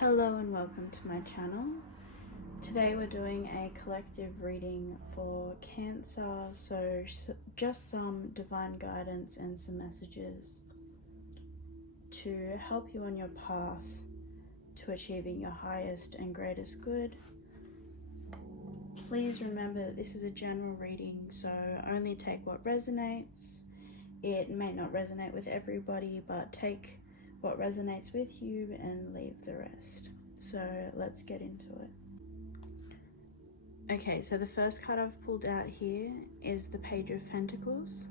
Hello and welcome to my channel. Today we're doing a collective reading for Cancer, so just some divine guidance and some messages to help you on your path to achieving your highest and greatest good. Please remember that this is a general reading, so only take what resonates. It may not resonate with everybody, but take what resonates with you and leave the rest. So let's get into it. Okay, so the first card I've pulled out here is the Page of Pentacles.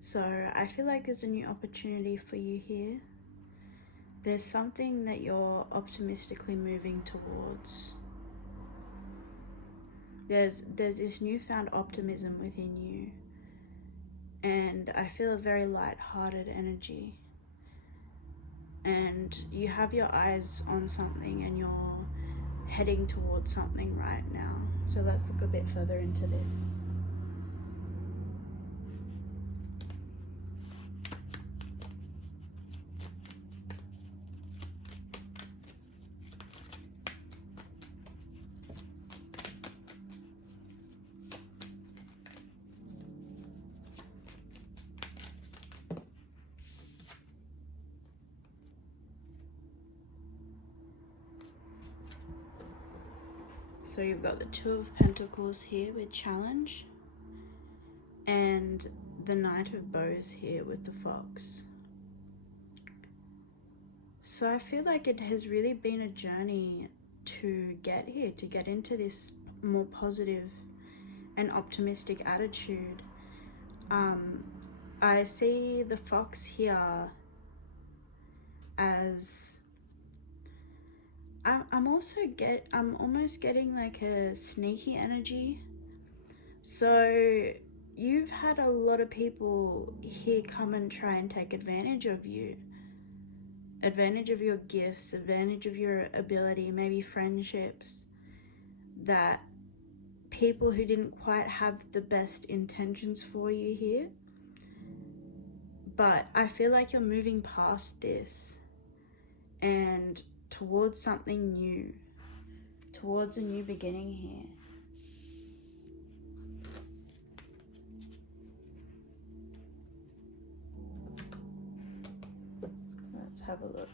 So I feel like there's a new opportunity for you here. There's something that you're optimistically moving towards. There's this newfound optimism within you, and I feel a very light-hearted energy. And you have your eyes on something and you're heading towards something right now. So let's look a bit further into this. So you've got the Two of Pentacles here with challenge, and the Knight of Bows here with the Fox. So I feel like it has really been a journey to get here, to get into this more positive and optimistic attitude. I see the Fox here as I'm almost getting like a sneaky energy. So you've had a lot of people here come and try and take advantage of you, advantage of your gifts, advantage of your ability, maybe friendships, that people who didn't quite have the best intentions for you here. But I feel like you're moving past this and towards something new, towards a new beginning here. Let's have a look.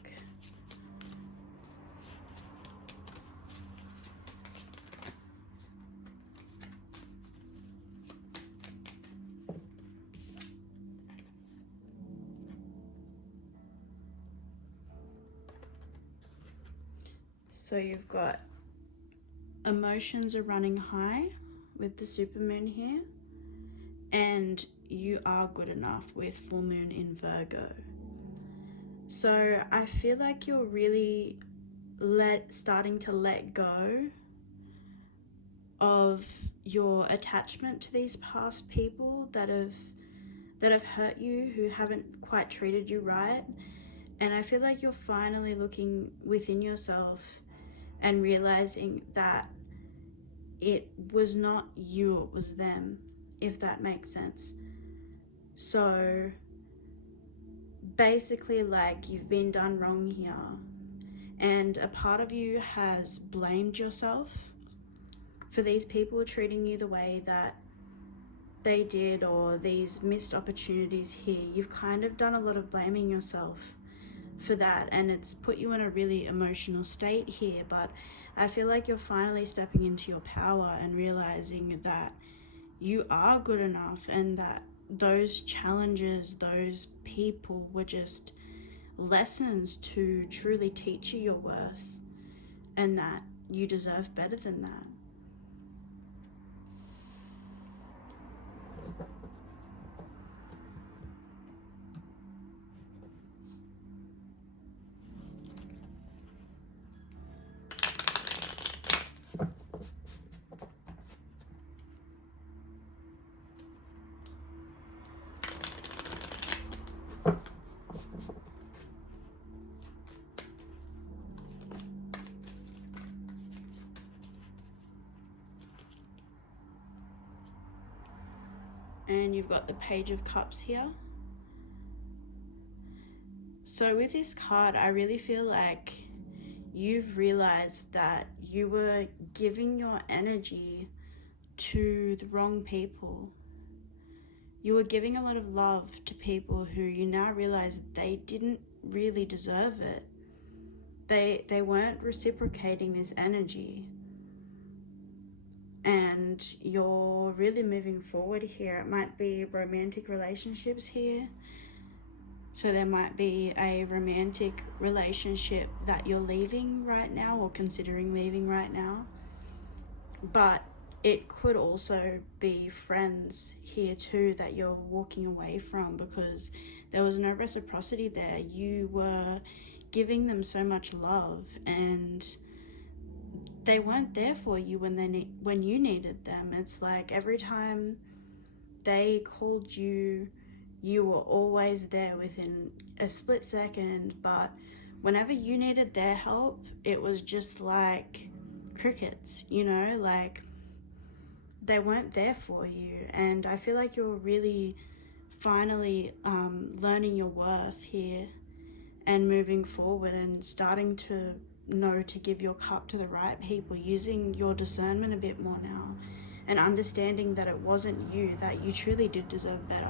So you've got emotions are running high with the supermoon here, and you are good enough with full moon in Virgo. So I feel like you're really starting to let go of your attachment to these past people that have hurt you, who haven't quite treated you right. And I feel like you're finally looking within yourself and realizing that it was not you, it was them, if that makes sense. So basically, like, you've been done wrong here, and a part of you has blamed yourself for these people treating you the way that they did, or these missed opportunities here. You've kind of done a lot of blaming yourself for that, and it's put you in a really emotional state here. But I feel like you're finally stepping into your power and realizing that you are good enough, and that those challenges, those people were just lessons to truly teach you your worth, and that you deserve better than that. And you've got the Page of Cups here. So with this card, I really feel like you've realized that you were giving your energy to the wrong people. You were giving a lot of love to people who you now realize they didn't really deserve it. They weren't reciprocating this energy. And you're really moving forward here. It might be romantic relationships here. So there might be a romantic relationship that you're leaving right now or considering leaving right now. But it could also be friends here too that you're walking away from because there was no reciprocity there. You were giving them so much love and they weren't there for you when you needed them. It's like every time they called you, you were always there within a split second, but whenever you needed their help, it was just like crickets, you know, like they weren't there for you. And I feel like you're really finally learning your worth here and moving forward and starting to know to give your cup to the right people, using your discernment a bit more now and understanding that it wasn't you, that you truly did deserve better.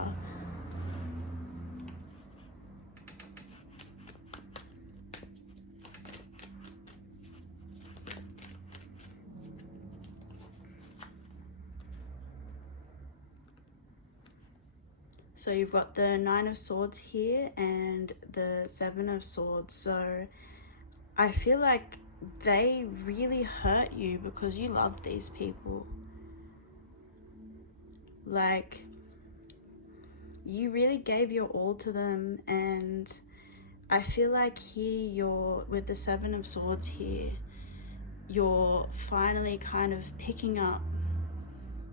So you've got the Nine of Swords here and the Seven of Swords. So I feel like they really hurt you because you love these people. Like, you really gave your all to them, and I feel like here you're, with the Seven of Swords here, you're finally kind of picking up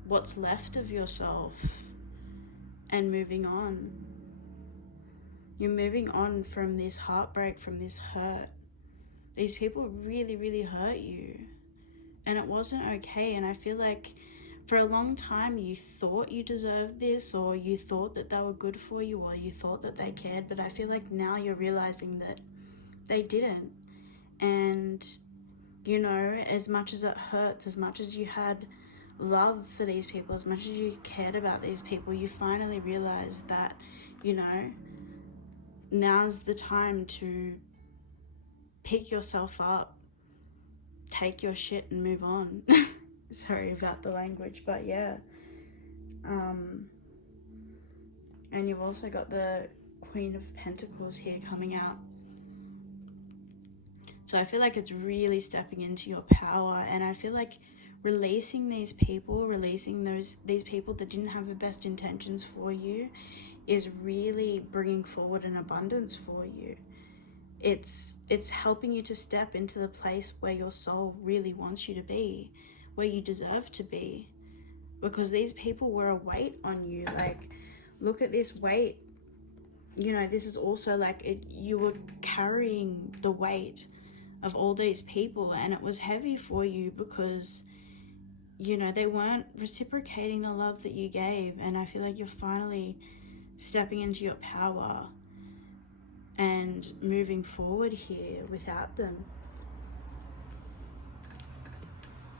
what's left of yourself and moving on. You're moving on from this heartbreak, from this hurt. These people really, really hurt you. And it wasn't okay. And I feel like for a long time you thought you deserved this, or you thought that they were good for you, or you thought that they cared. But I feel like now you're realizing that they didn't. And, you know, as much as it hurts, as much as you had love for these people, as much as you cared about these people, you finally realized that, you know, now's the time to pick yourself up, take your shit and move on. Sorry about the language, but yeah. And you've also got the Queen of Pentacles here coming out. So I feel like it's really stepping into your power, and I feel like releasing these people, releasing these people that didn't have the best intentions for you, is really bringing forward an abundance for you. It's helping you to step into the place where your soul really wants you to be, where you deserve to be, because these people were a weight on you. Like, look at this weight. You know, this is also like you were carrying the weight of all these people, and it was heavy for you because, you know, they weren't reciprocating the love that you gave. And I feel like you're finally stepping into your power and moving forward here without them.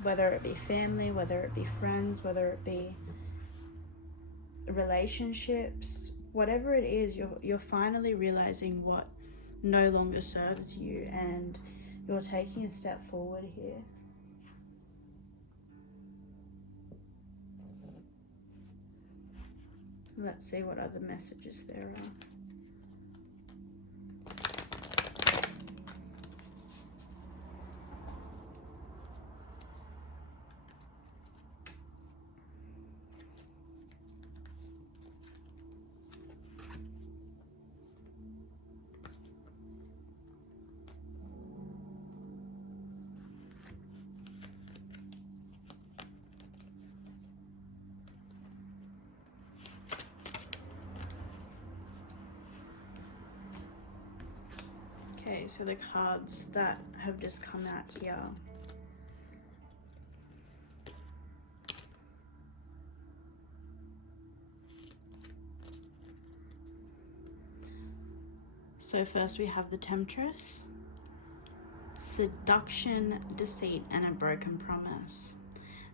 Whether it be family, whether it be friends, whether it be relationships, whatever it is, you're finally realizing what no longer serves you, and you're taking a step forward here. Let's see what other messages there are. Okay, so the cards that have just come out here. So first we have the Temptress, seduction, deceit, and a broken promise.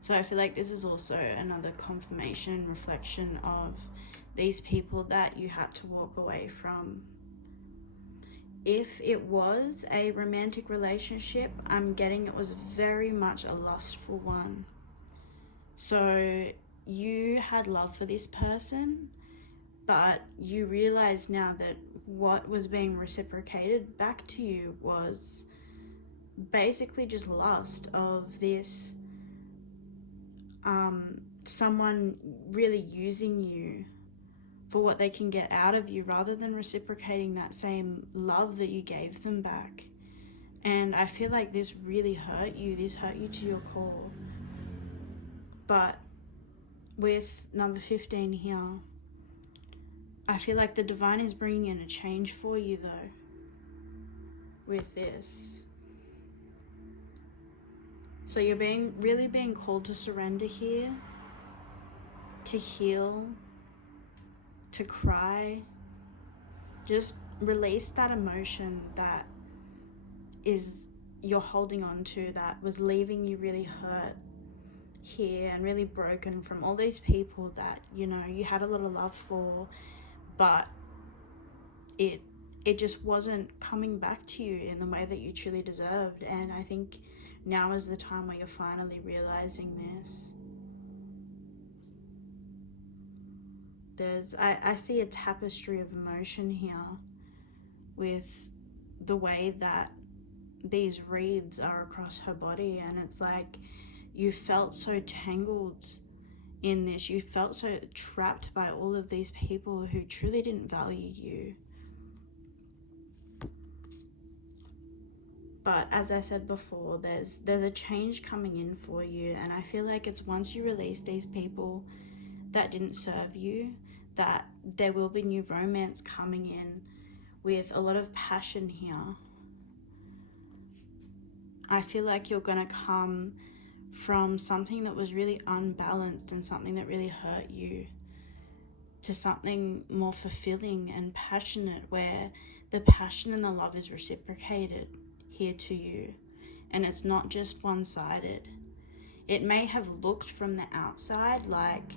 So I feel like this is also another confirmation and reflection of these people that you had to walk away from. If it was a romantic relationship, I'm getting it was very much a lustful one. So you had love for this person, but you realize now that what was being reciprocated back to you was basically just lust of this someone really using you for what they can get out of you rather than reciprocating that same love that you gave them back. And I feel like this really hurt you. This hurt you to your core. But with number 15 here, I feel like the divine is bringing in a change for you though with this. So you're really being called to surrender here, to heal, to cry. Just release that emotion that is you're holding on to, that was leaving you really hurt here and really broken from all these people that, you know, you had a lot of love for, but it just wasn't coming back to you in the way that you truly deserved. And I think now is the time where you're finally realizing this. I see a tapestry of emotion here with the way that these reeds are across her body, and it's like you felt so tangled in this. You felt so trapped by all of these people who truly didn't value you. But as I said before, there's a change coming in for you, and I feel like it's once you release these people that didn't serve you, that there will be new romance coming in with a lot of passion here. I feel like you're going to come from something that was really unbalanced and something that really hurt you to something more fulfilling and passionate, where the passion and the love is reciprocated here to you, and it's not just one-sided. It may have looked from the outside like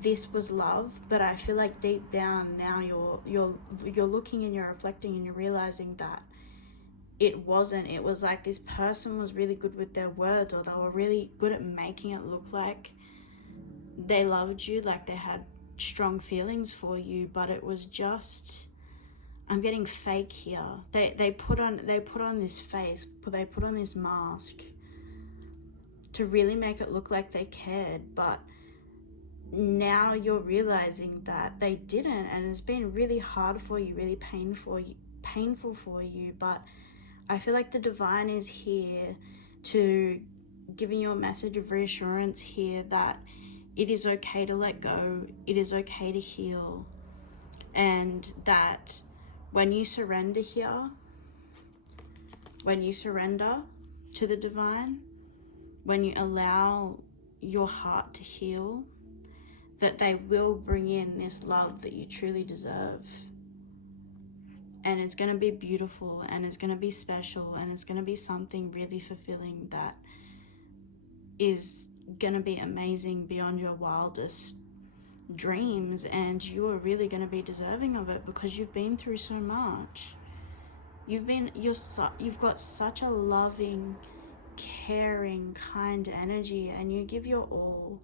this was love, but I feel like deep down now you're looking and you're reflecting and you're realizing that it wasn't. It was like this person was really good with their words, or they were really good at making it look like they loved you, like they had strong feelings for you, but it was just, I'm getting fake here. They put on this face, they put on this mask to really make it look like they cared, but now you're realizing that they didn't, and it's been really hard for you, really painful for you. But I feel like the divine is here to giving you a message of reassurance here that it is okay to let go, it is okay to heal, and that when you surrender here, when you surrender to the divine, when you allow your heart to heal, that they will bring in this love that you truly deserve. And it's going to be beautiful, and it's going to be special, and it's going to be something really fulfilling that is going to be amazing beyond your wildest dreams. And you are really going to be deserving of it because you've been through so much. You've got such a loving, caring, kind energy, and you give your all,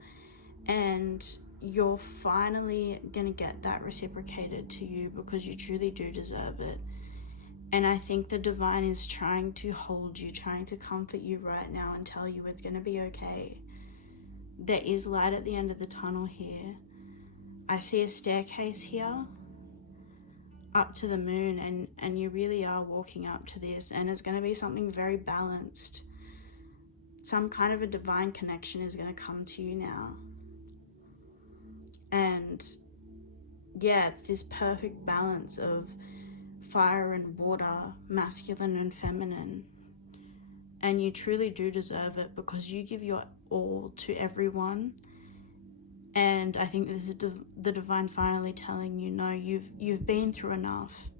and you're finally gonna get that reciprocated to you because you truly do deserve it. And I think the divine is trying to hold you, trying to comfort you right now and tell you it's gonna be okay. There is light at the end of the tunnel here. I see a staircase here up to the moon, and you really are walking up to this, and it's going to be something very balanced. Some kind of a divine connection is going to come to you now. And yeah, it's this perfect balance of fire and water, masculine and feminine. And you truly do deserve it because you give your all to everyone. And I think this is the divine finally telling you, no, you've been through enough.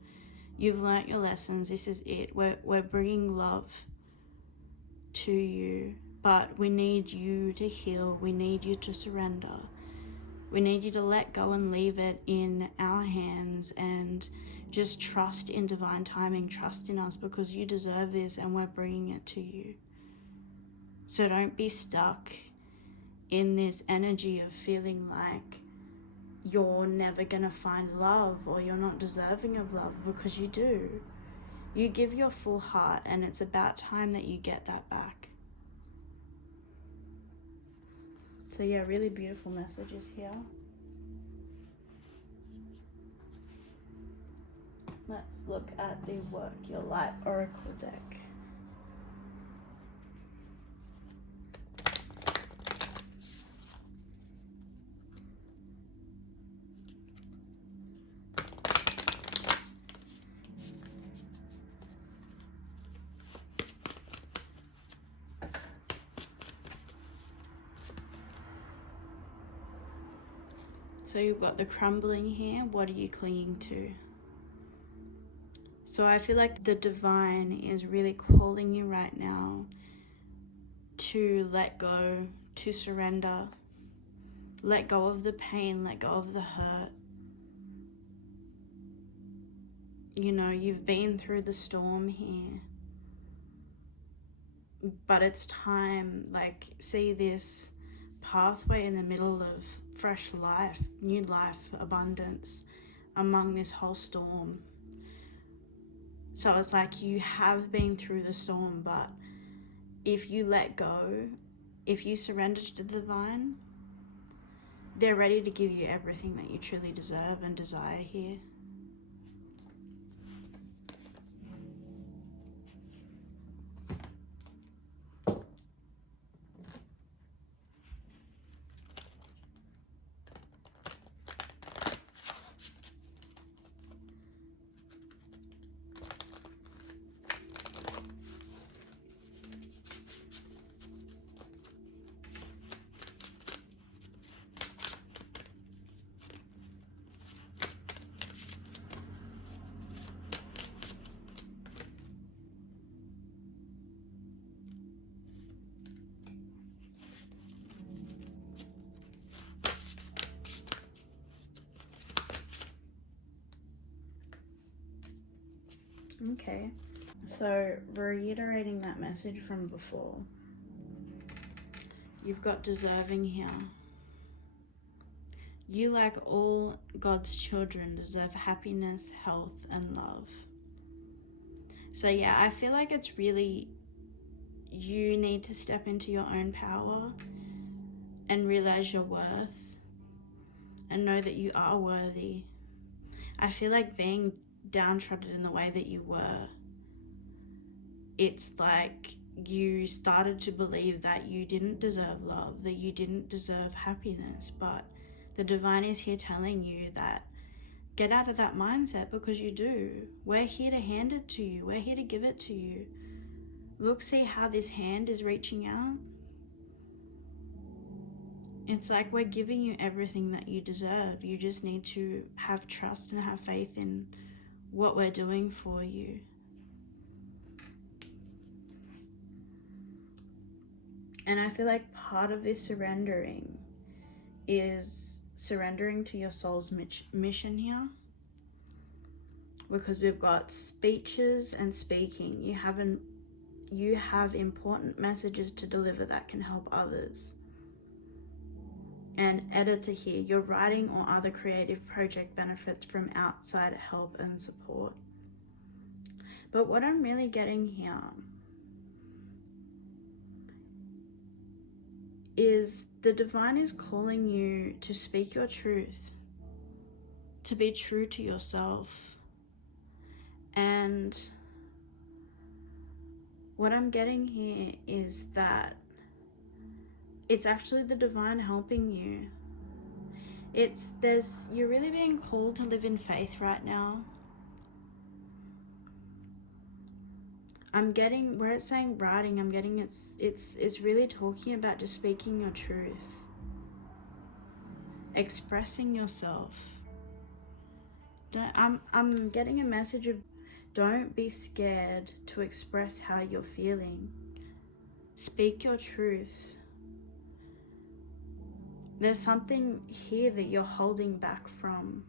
You've learnt your lessons. This is it. We're bringing love to you, but we need you to heal. We need you to surrender. We need you to let go and leave it in our hands and just trust in divine timing. Trust in us, because you deserve this and we're bringing it to you. So don't be stuck in this energy of feeling like you're never gonna find love or you're not deserving of love, because you do. You give your full heart, and it's about time that you get that back. So yeah, really beautiful messages here. Let's look at the Work Your Light Oracle deck. So you've got the crumbling here. What are you clinging to? So I feel like the divine is really calling you right now to let go, to surrender. Let go of the pain, let go of the hurt. You know, you've been through the storm here. But it's time, like, see this pathway in the middle of fresh life, new life, abundance among this whole storm. So it's like you have been through the storm, but if you let go, if you surrender to the divine, they're ready to give you everything that you truly deserve and desire here. Okay, so reiterating that message from before, you've got deserving here. You, like all God's children, deserve happiness, health, and love. So yeah, I feel like it's really, you need to step into your own power and realize your worth and know that you are worthy. I feel like being downtrodden in the way that you were, it's like you started to believe that you didn't deserve love, that you didn't deserve happiness, but the divine is here telling you that get out of that mindset, because you do. We're here to hand it to you. We're here to give it to you. Look, see how this hand is reaching out? It's like we're giving you everything that you deserve. You just need to have trust and have faith in what we're doing for you. And I feel like part of this surrendering is surrendering to your soul's mission here, because we've got speeches and speaking. You have important messages to deliver that can help others. And editor here, your writing or other creative project benefits from outside help and support. But what I'm really getting here is the divine is calling you to speak your truth, to be true to yourself. And what I'm getting here is that it's actually the divine helping you. You're really being called to live in faith right now. I'm getting, where it's saying writing, I'm getting it's really talking about just speaking your truth, expressing yourself. I'm getting a message of Don't be scared to express how you're feeling. Speak your truth. There's something here that you're holding back from.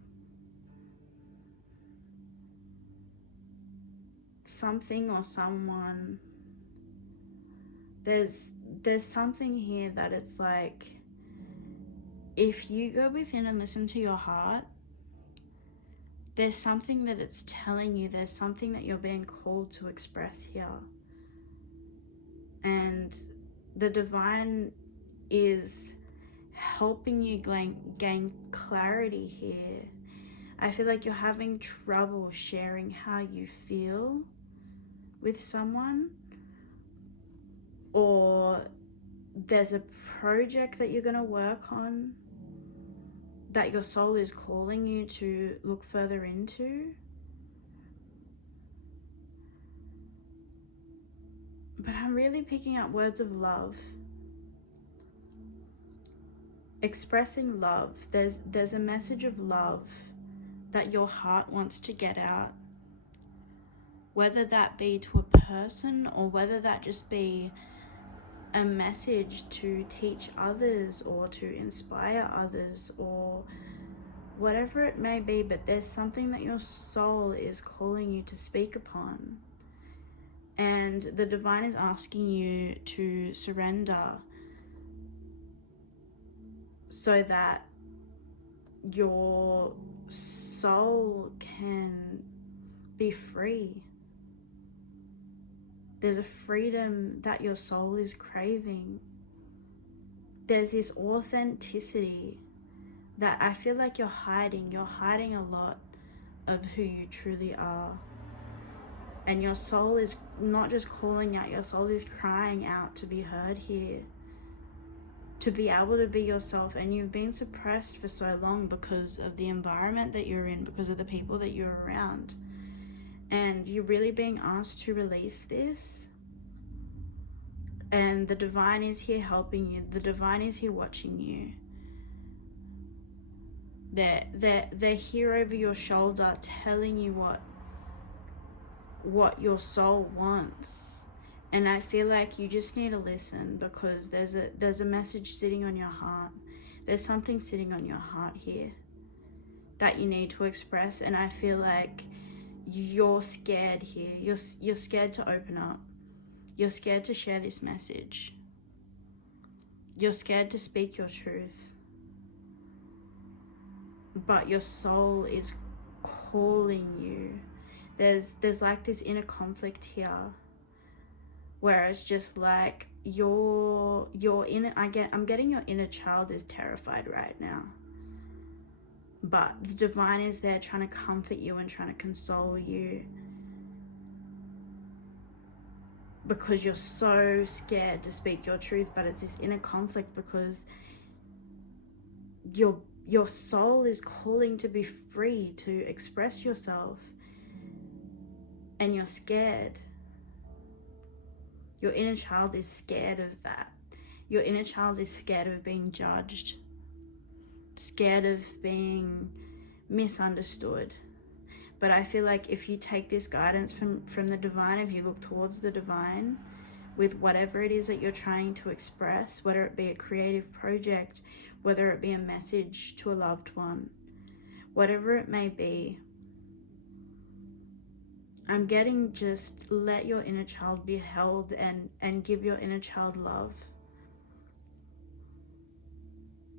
Something or someone. There's something here that it's like, if you go within and listen to your heart, there's something that it's telling you. There's something that you're being called to express here. And the divine is helping you gain clarity here. I feel like you're having trouble sharing how you feel with someone, or there's a project that you're going to work on that your soul is calling you to look further into. But I'm really picking up words of love. Expressing love. There's a message of love that your heart wants to get out. Whether that be to a person, or whether that just be a message to teach others or to inspire others, or whatever it may be, but there's something that your soul is calling you to speak upon. And the divine is asking you to surrender so that your soul can be free. There's a freedom that your soul is craving. There's this authenticity that I feel like you're hiding. You're hiding a lot of who you truly are. And your soul is not just calling out, your soul is crying out to be heard here. To be able to be yourself. And you've been suppressed for so long because of the environment that you're in, because of the people that you're around. And you're really being asked to release this. And the divine is here helping you. The divine is here watching you. They're here over your shoulder telling you what your soul wants. And I feel like you just need to listen, because there's a message sitting on your heart. There's something sitting on your heart here that you need to express. And I feel like you're scared here. You're scared to open up. You're scared to share this message. You're scared to speak your truth. But your soul is calling you. There's like this inner conflict here, where it's just like your inner, I'm getting your inner child is terrified right now. But the divine is there trying to comfort you and trying to console you, because you're so scared to speak your truth. But it's this inner conflict because your soul is calling to be free, to express yourself, and you're scared. Your inner child is scared of that. Your inner child is scared of being judged, scared of being misunderstood. But I feel like if you take this guidance from the divine, if you look towards the divine with whatever it is that you're trying to express, whether it be a creative project, whether it be a message to a loved one, whatever it may be, I'm getting, just let your inner child be held and give your inner child love.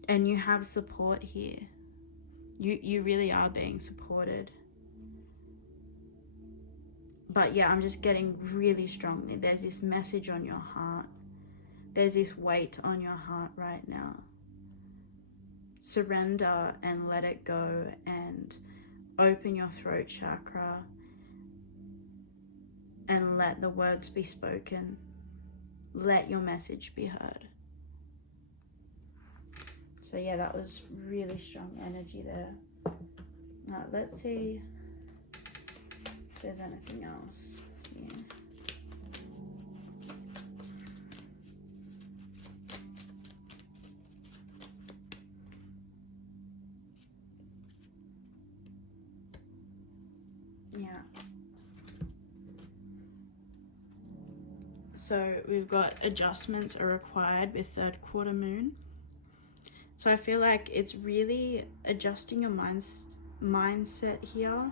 And you have support here. You really are being supported. But yeah, I'm just getting really strongly, there's this message on your heart. There's this weight on your heart right now. Surrender and let it go, and open your throat chakra and let the words be spoken. Let your message be heard. So yeah, that was really strong energy there. Now let's see if there's anything else here. Yeah. So we've got adjustments are required with third quarter moon. So I feel like it's really adjusting your mindset here.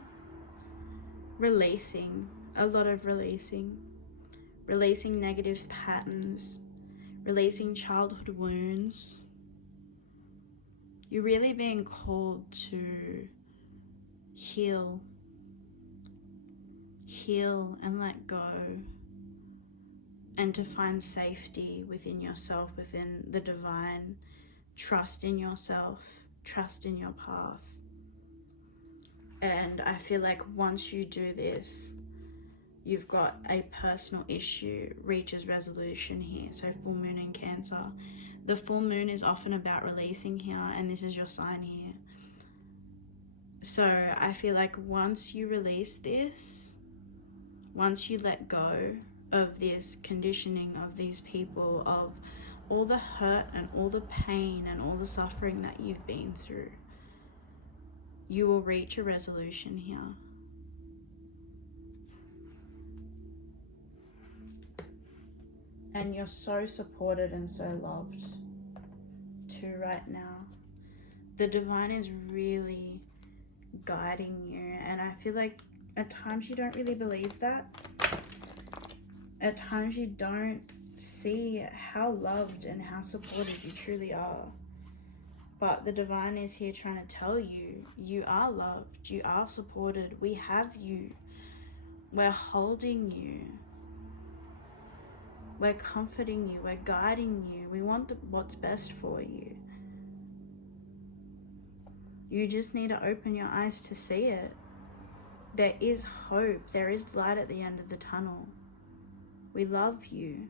Releasing, a lot of releasing negative patterns, releasing childhood wounds. You're really being called to heal and let go, and to find safety within yourself, within the divine. Trust in yourself, trust in your path. And I feel like once you do this, you've got a personal issue reaches resolution here. So full moon in Cancer. The full moon is often about releasing here, and this is your sign here. So I feel like once you release this, once you let go of this conditioning of these people, of all the hurt and all the pain and all the suffering that you've been through, you will reach a resolution here. And you're so supported and so loved too right now. The divine is really guiding you, and I feel like at times you don't really believe that. At times you don't see how loved and how supported you truly are. But the divine is here trying to tell you, you are loved, you are supported, we have you, we're holding you, we're comforting you, we're guiding you, we want what's best for you. You just need to open your eyes to see it. There is hope, there is light at the end of the tunnel. We love you.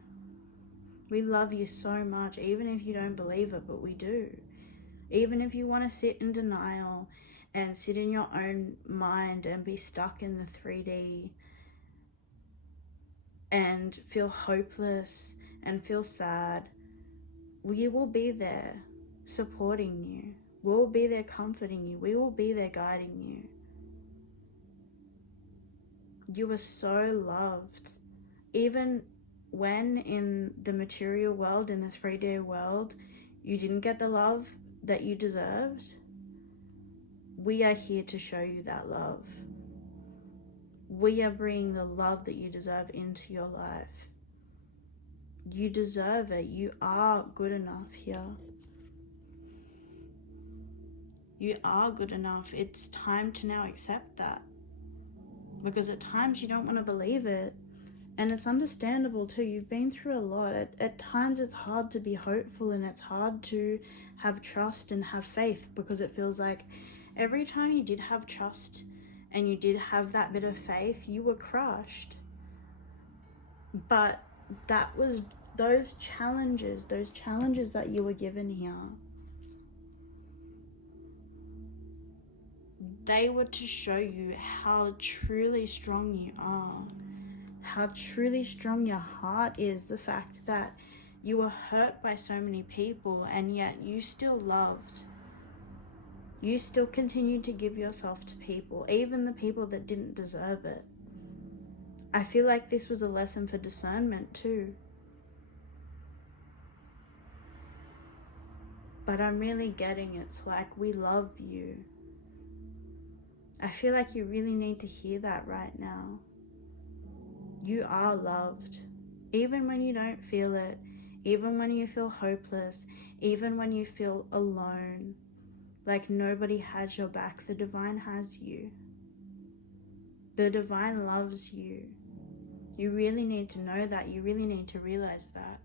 We love you so much, even if you don't believe it, but we do. Even if you want to sit in denial and sit in your own mind and be stuck in the 3D and feel hopeless and feel sad, we will be there supporting you. We'll be there comforting you. We will be there guiding you. You are so loved. Even when in the material world, in the 3D world, you didn't get the love that you deserved, we are here to show you that love. We are bringing the love that you deserve into your life. You deserve it. You are good enough here. You are good enough. It's time to now accept that. Because at times you don't want to believe it. And it's understandable too. You've been through a lot. At times it's hard to be hopeful, and it's hard to have trust and have faith, because it feels like every time you did have trust and you did have that bit of faith, you were crushed. But that was those challenges that you were given here. They were to show you how truly strong you are. How truly strong your heart is. The fact that you were hurt by so many people, and yet you still loved. You still continued to give yourself to people, even the people that didn't deserve it. I feel like this was a lesson for discernment too. But I'm really getting it's like, we love you. I feel like you really need to hear that right now. You are loved, even when you don't feel it, even when you feel hopeless, even when you feel alone, like nobody has your back. The divine has you. The divine loves you. You really need to know that. You really need to realize that.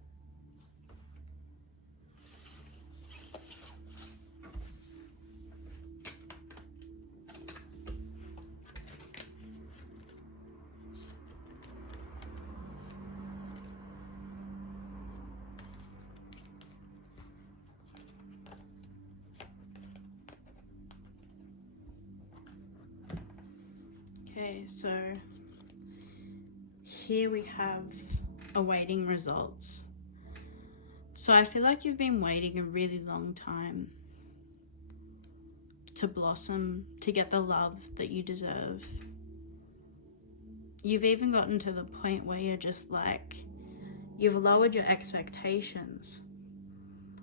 Okay, so here we have awaiting results. So I feel like you've been waiting a really long time to blossom, to get the love that you deserve. You've even gotten to the point where you're just like, You've lowered your expectations.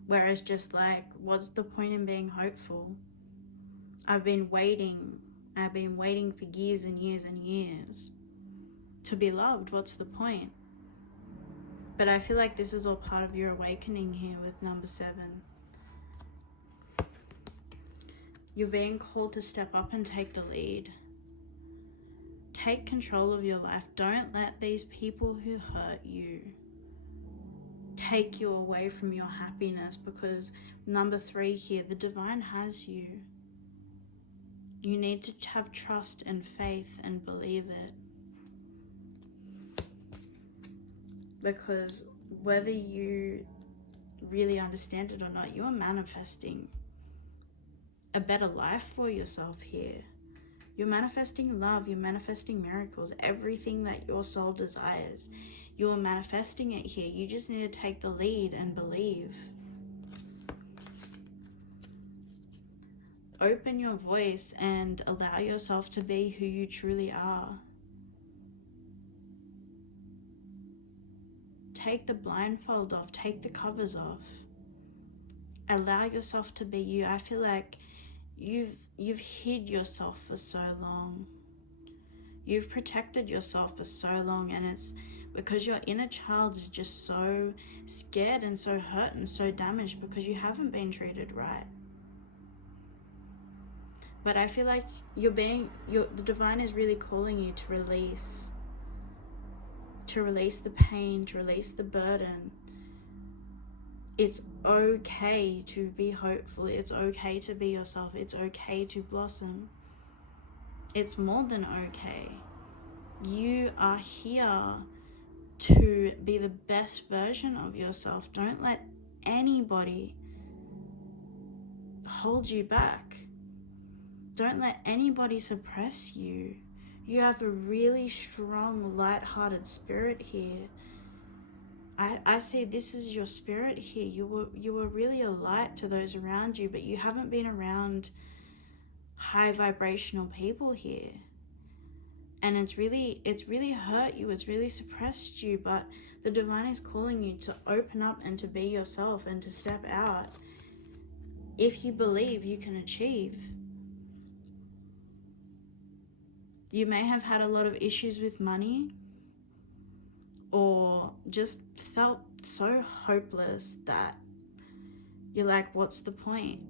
Whereas just like, what's the point in being hopeful? I've been waiting for years and years and years to be loved. What's the point? But I feel like this is all part of your awakening here with number 7. You're being called to step up and take the lead. Take control of your life. Don't let these people who hurt you take you away from your happiness, because number 3 here, the divine has you. You need to have trust and faith and believe it. Because whether you really understand it or not, you are manifesting a better life for yourself here. You're manifesting love, you're manifesting miracles, everything that your soul desires. You're manifesting it here. You just need to take the lead and believe. Open your voice and allow yourself to be who you truly are. Take the blindfold off, take the covers off. Allow yourself to be you. I feel like you've hid yourself for so long. You've protected yourself for so long, and it's because your inner child is just so scared and so hurt and so damaged because you haven't been treated right. But I feel like the divine is really calling you to release the pain, to release the burden. It's okay to be hopeful. It's okay to be yourself. It's okay to blossom. It's more than okay. You are here to be the best version of yourself. Don't let anybody hold you back. Don't let anybody suppress you. You have a really strong, light-hearted spirit here. I say this is your spirit here. You were really a light to those around you, but you haven't been around high vibrational people here. And it's really hurt you, it's really suppressed you, but the divine is calling you to open up and to be yourself and to step out. If you believe, you can achieve. You may have had a lot of issues with money, or just felt so hopeless that you're like, what's the point?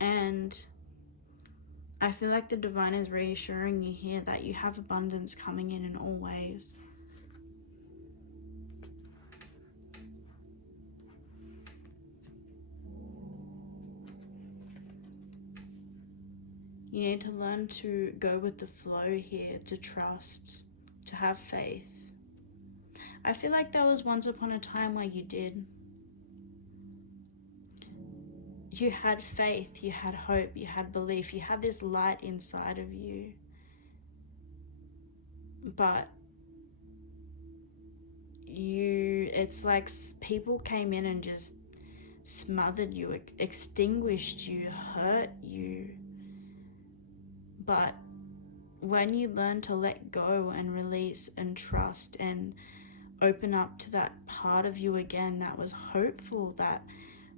And I feel like the divine is reassuring you here that you have abundance coming in all ways. You need to learn to go with the flow here, to trust, to have faith. I feel like there was once upon a time where you did. You had faith, you had hope, you had belief, you had this light inside of you. But it's like people came in and just smothered you, extinguished you, hurt you. But when you learn to let go and release and trust and open up to that part of you again that was hopeful, that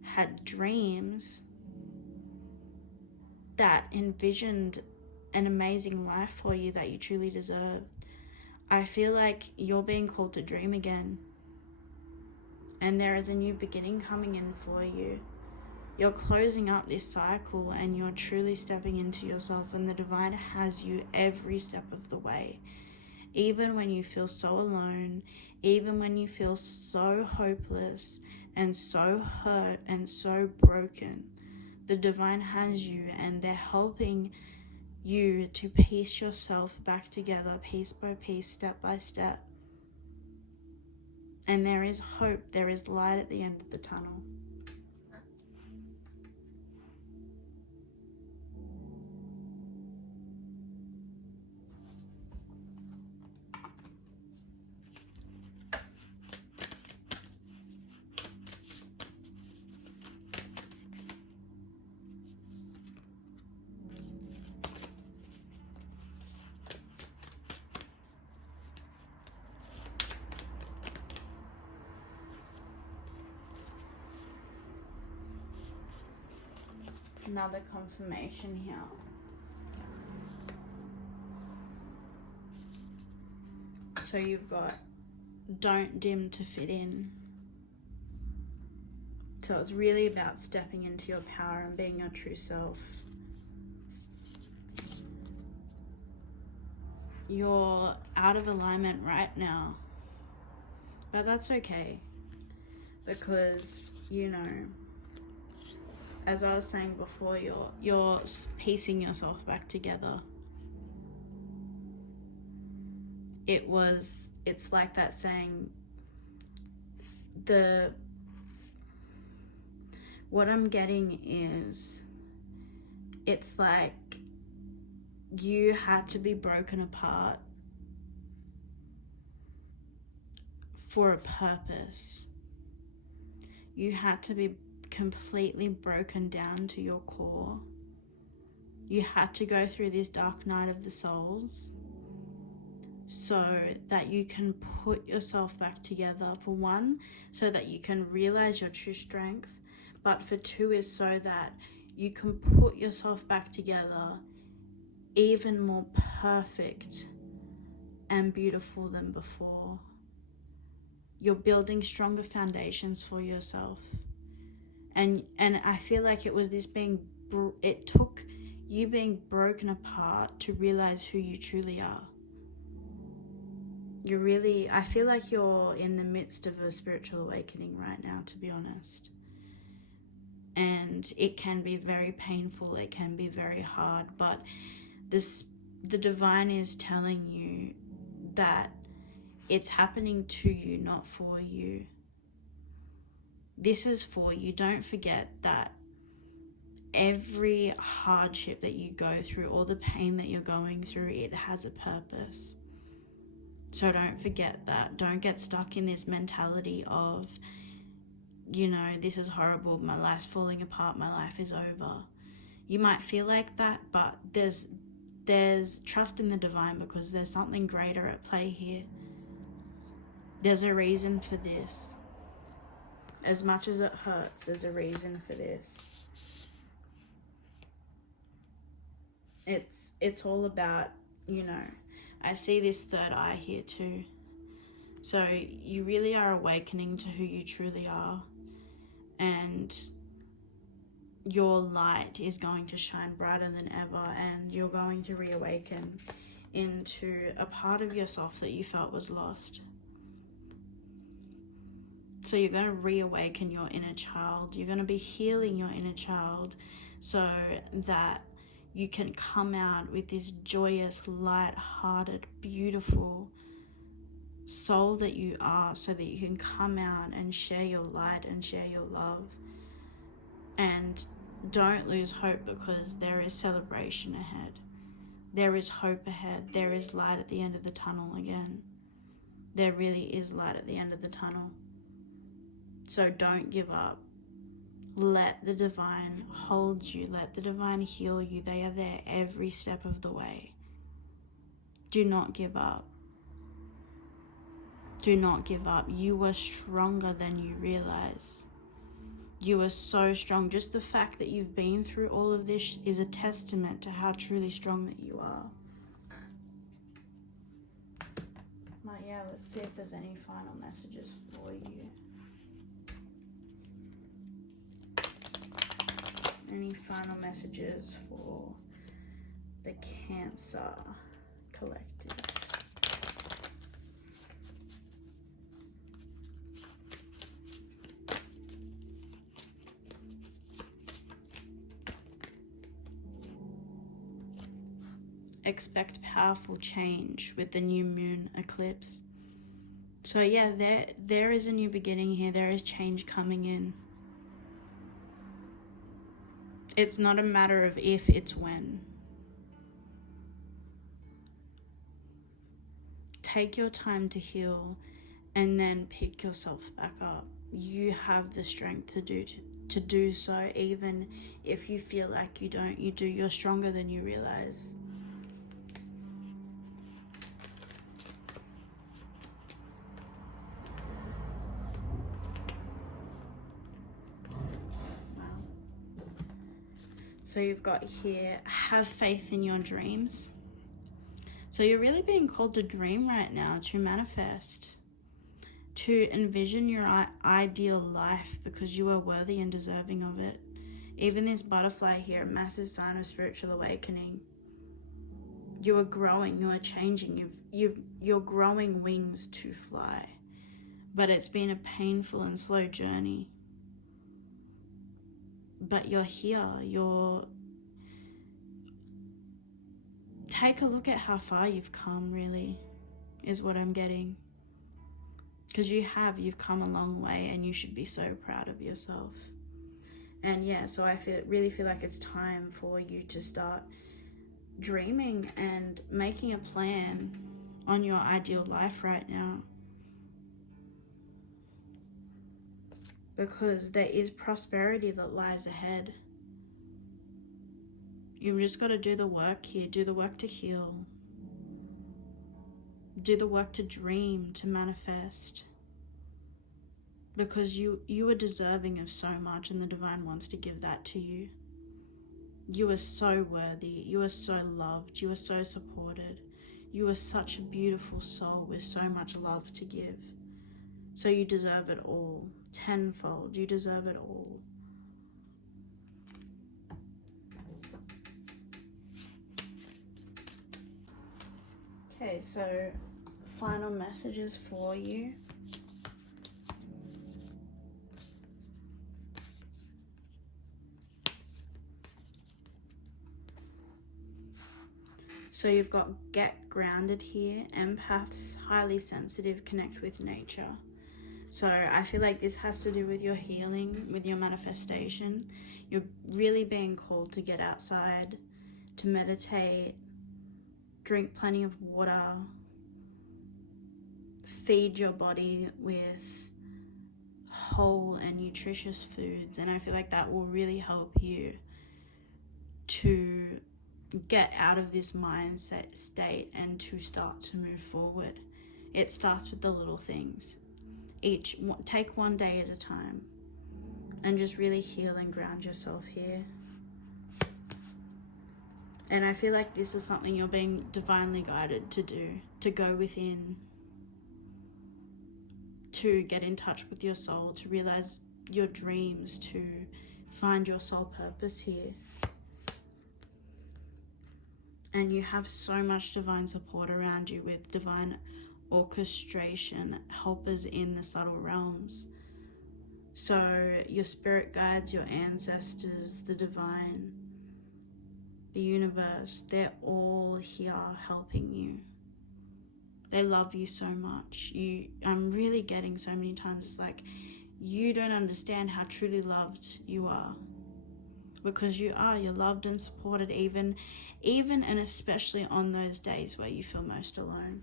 had dreams, that envisioned an amazing life for you that you truly deserve, I feel like you're being called to dream again. And there is a new beginning coming in for you. You're closing up this cycle and you're truly stepping into yourself, and the divine has you every step of the way. Even when you feel so alone, even when you feel so hopeless and so hurt and so broken, the divine has you, and they're helping you to piece yourself back together, piece by piece, step by step. And there is hope, there is light at the end of the tunnel. Another confirmation here. So you've got don't dim to fit in. So it's really about stepping into your power and being your true self. You're out of alignment right now, but that's okay, because, you know, as I was saying before, you're piecing yourself back together. It's like that saying, what I'm getting is, it's like you had to be broken apart for a purpose. You had to be completely broken down to your core. You had to go through this dark night of the souls so that you can put yourself back together, for one, so that you can realize your true strength, but for two is so that you can put yourself back together even more perfect and beautiful than before. You're building stronger foundations for yourself. And I feel like it was this it took you being broken apart to realize who you truly are. I feel like you're in the midst of a spiritual awakening right now, to be honest. And it can be very painful, it can be very hard, but the divine is telling you that it's happening to you, not for you. This is for you. Don't forget that every hardship that you go through, all the pain that you're going through, it has a purpose. So don't forget that. Don't get stuck in this mentality of, you know, this is horrible, my life's falling apart, my life is over. You might feel like that, but there's trust in the divine, because there's something greater at play here. There's a reason for this. As much as it hurts, there's a reason for this. It's all about, you know, I see this third eye here too. So you really are awakening to who you truly are, and your light is going to shine brighter than ever, and you're going to reawaken into a part of yourself that you felt was lost. So you're going to reawaken your inner child. You're going to be healing your inner child so that you can come out with this joyous, light-hearted, beautiful soul that you are, so that you can come out and share your light and share your love. And don't lose hope, because there is celebration ahead. There is hope ahead. There is light at the end of the tunnel again. There really is light at the end of the tunnel. So don't give up. Let the divine hold you. Let the divine heal you. They are there every step of the way. Do not give up. Do not give up. You are stronger than you realize. You are so strong. Just the fact that you've been through all of this is a testament to how truly strong that you are. But yeah, let's see if there's any final messages for you. Any final messages for the Cancer collective? Expect powerful change with the new moon eclipse. So yeah, there is a new beginning here. There is change coming in. It's not a matter of if, it's when. Take your time to heal and then pick yourself back up. You have the strength to do so, even if you feel like you don't. You do. You're stronger than you realize. So you've got here, have faith in your dreams. So you're really being called to dream right now, to manifest, to envision your ideal life, because you are worthy and deserving of it. Even this butterfly here, a massive sign of spiritual awakening. You are growing, you are changing, you're growing wings to fly. But it's been a painful and slow journey. But you're here, take a look at how far you've come, really, is what I'm getting. Because you've come a long way, and you should be so proud of yourself. And yeah, so I really feel like it's time for you to start dreaming and making a plan on your ideal life right now. Because there is prosperity that lies ahead. You've just got to do the work here, do the work to heal, do the work to dream, to manifest. Because you are deserving of so much, and the divine wants to give that to you. You are so worthy, you are so loved, you are so supported. You are such a beautiful soul with so much love to give. So you deserve it all, tenfold, you deserve it all. Okay, so final messages for you. So you've got get grounded here, empaths, highly sensitive, connect with nature. So I feel like this has to do with your healing, with your manifestation. You're really being called to get outside, to meditate, drink plenty of water, feed your body with whole and nutritious foods. And I feel like that will really help you to get out of this mindset state and to start to move forward. It starts with the little things. Take one day at a time and just really heal and ground yourself here. And I feel like this is something you're being divinely guided to do, to go within, to get in touch with your soul, to realize your dreams, to find your soul purpose here. And you have so much divine support around you, with divine orchestration, helpers in the subtle realms. So your spirit guides, your ancestors, the divine, the universe, they're all here helping you. They love you so much. I'm really getting so many times, it's like, you don't understand how truly loved you are. Because you're loved and supported, even and especially on those days where you feel most alone.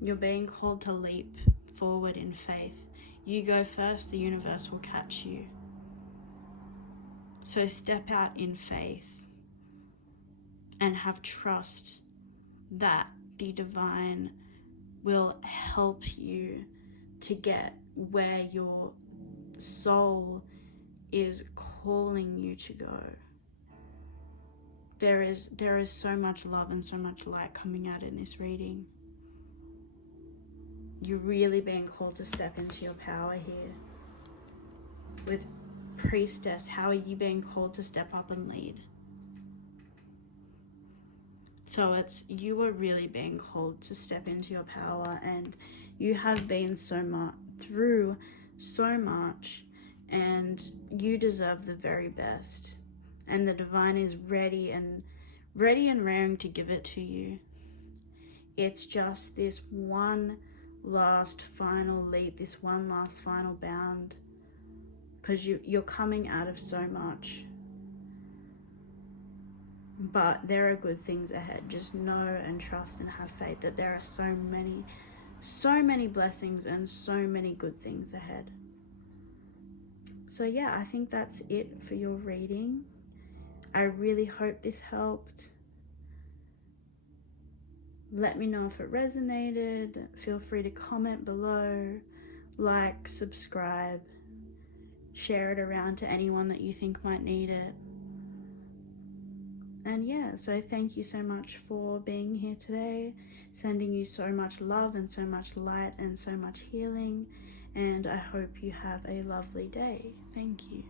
You're being called to leap forward in faith. You go first, the universe will catch you. So step out in faith and have trust that the divine will help you to get where your soul is calling you to go. There is so much love and so much light coming out in this reading. You're really being called to step into your power here. With Priestess, how are you being called to step up and lead? So you are really being called to step into your power, and you have been through so much, and you deserve the very best. And the divine is ready and raring to give it to you. It's just this one last final leap, this one last final bound, because you're coming out of so much. But there are good things ahead. Just know and trust and have faith that there are so many blessings and so many good things ahead. So yeah, I think that's it for your reading. I really hope this helped. Let me know if it resonated. Feel free to comment below, like, subscribe, share it around to anyone that you think might need it. And yeah, so thank you so much for being here today, sending you so much love and so much light and so much healing, and I hope you have a lovely day. Thank you.